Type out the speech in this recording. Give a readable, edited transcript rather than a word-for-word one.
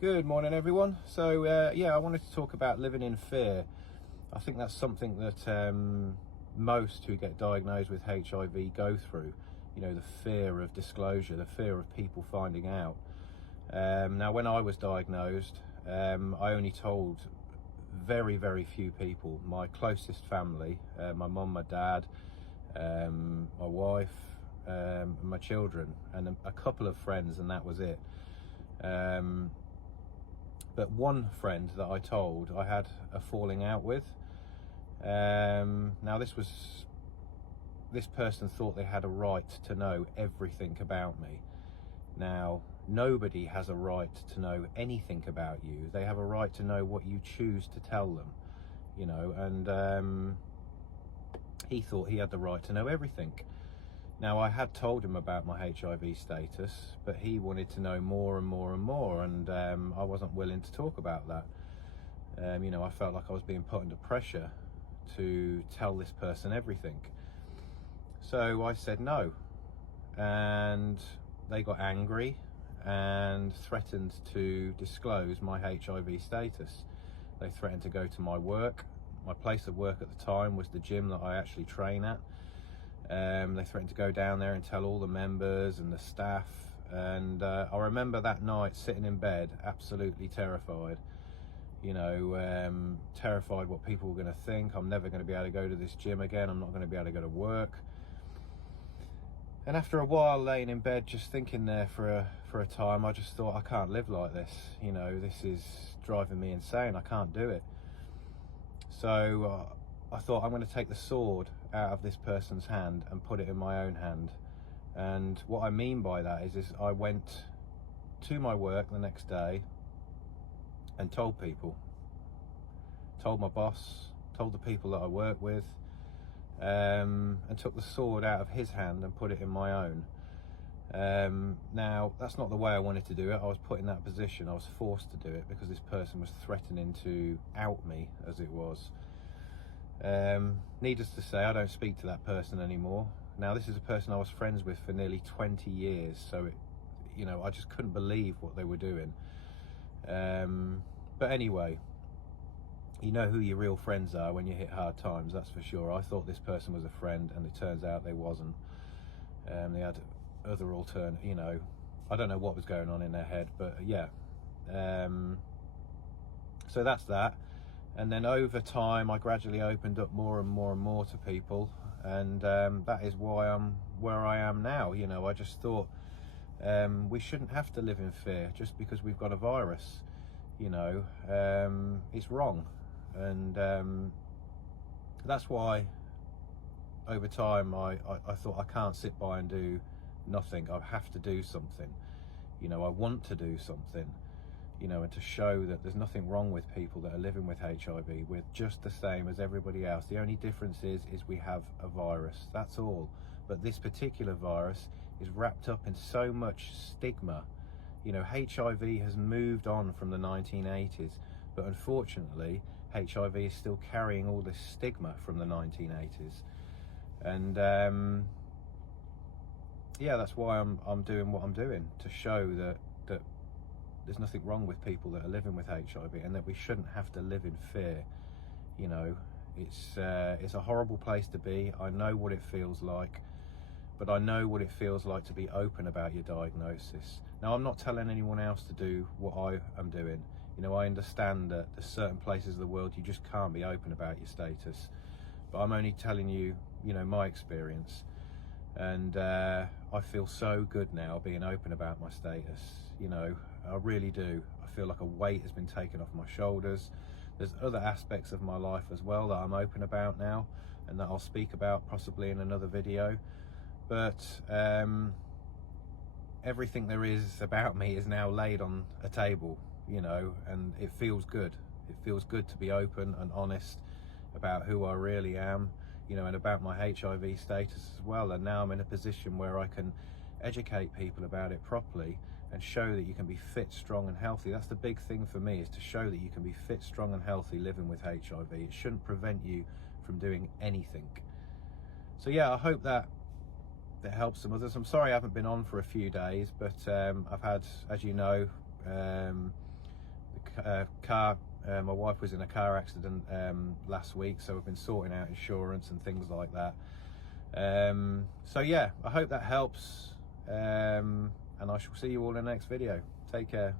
Good morning, everyone. So yeah, I wanted to talk about living in fear. I think that's something that most who get diagnosed with HIV go through. You know, the fear of disclosure, the fear of people finding out. Now, when I was diagnosed, I only told very few people. My closest family, my mum, my dad, my wife, my children, and a couple of friends, and that was it. But one friend that I told, I had a falling out with. Now this person thought they had a right to know everything about me. Now, nobody has a right to know anything about you. They have a right to know what you choose to tell them, you know, and he thought he had the right to know everything. Now, I had told him about my HIV status, but he wanted to know more and more and more, and I wasn't willing to talk about that. You know, I felt like I was being put under pressure to tell this person everything. So I said no, and they got angry and threatened to disclose my HIV status. They threatened to go to my work. My place of work at the time was the gym that I actually train at. They threatened to go down there and tell all the members and the staff, and I remember that night sitting in bed absolutely terrified, you know, terrified what people were going to think. I'm never going to be able to go to this gym again. I'm not going to be able to go to work. And after a while laying in bed just thinking there for a time, I just thought, I can't live like this, you know, this is driving me insane. I can't do it. So I thought, I'm going to take the sword out of this person's hand and put it in my own hand. And what I mean by that is I went to my work the next day and told people, told my boss, told the people that I work with, and took the sword out of his hand and put it in my own. Now, that's not the way I wanted to do it. I was put in that position. I was forced to do it because this person was threatening to out me, as it was. Needless to say, I don't speak to that person anymore. Now, this is a person I was friends with for nearly 20 years, so you know, I just couldn't believe what they were doing. But anyway, you know who your real friends are when you hit hard times, that's for sure. I thought this person was a friend, and it turns out they wasn't. They had other you know, I don't know what was going on in their head, but yeah. So that's that. And then over time, I gradually opened up more and more and more to people, and that is why I'm where I am now. You know, I just thought we shouldn't have to live in fear just because we've got a virus. You know, it's wrong, and that's why over time I thought, I can't sit by and do nothing. I have to do something. You know, I want to do something. You know, and to show that there's nothing wrong with people that are living with HIV. We're just the same as everybody else. The only difference is we have a virus, that's all. But this particular virus is wrapped up in so much stigma. You know, HIV has moved on from the 1980s, but unfortunately, HIV is still carrying all this stigma from the 1980s. And yeah, that's why I'm doing what I'm doing, to show that there's nothing wrong with people that are living with HIV, and that we shouldn't have to live in fear. You know, it's a horrible place to be. I know what it feels like, but I know what it feels like to be open about your diagnosis. Now, I'm not telling anyone else to do what I am doing. You know, I understand that there's certain places of the world you just can't be open about your status, but I'm only telling you, you know, my experience. And I feel so good now being open about my status. You know, I really do. I feel like a weight has been taken off my shoulders. There's other aspects of my life as well that I'm open about now, and that I'll speak about possibly in another video. But everything there is about me is now laid on a table, you know, and it feels good. It feels good to be open and honest about who I really am, you know, and about my HIV status as well. And now I'm in a position where I can educate people about it properly and show that you can be fit, strong and healthy. That's the big thing for me, is to show that you can be fit, strong and healthy living with HIV. It shouldn't prevent you from doing anything. So yeah, I hope that helps some others. I'm sorry I haven't been on for a few days, but I've had, as you know, car. My wife was in a car accident last week, so we've been sorting out insurance and things like that. So yeah, I hope that helps, and I shall see you all in the next video. Take care.